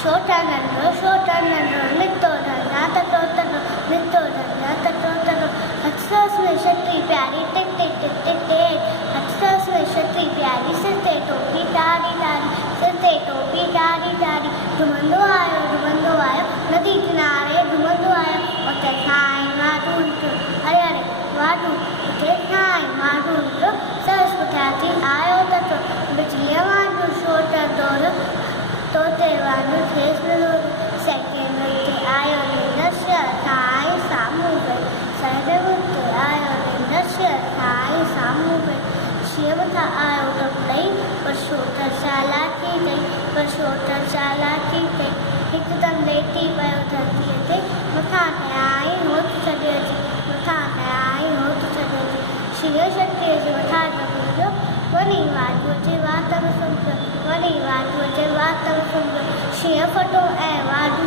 छोटा नंढो नितो धंधा ततो ततो नितो धंधा ततो ततो हथरस में छतरी प्यारी टिक टिक टिक टिक टिक हथरस में छतरी प्यारी सिर ते टोपी डारी डारी सिर ते टोपी डारी डारी घुमंदो आयो नदी किनारे घुमंदो आयो उते खाई माटू अरे अरे वाटू उते खाई माटू सरस पुठियां आयो ततो बिजलीअ वांगुरु छोटा दौर तोते वांगुरु खेस सेकेंड ते आयो दृश्य थाई साम्हूं गई सहदेव ते आयो दृश्य थाई साम्हूं गई शिव था आयो डपड़ई परशोत्तर चालाकी ते हिकदम लेटी पियो धरतीअ ते मथां कयाई होत छॾियो शिव शक्तिअ जे मथां जपियो वरी वाजो जे वात में सुम्हियो शिव फटो ऐं वाजो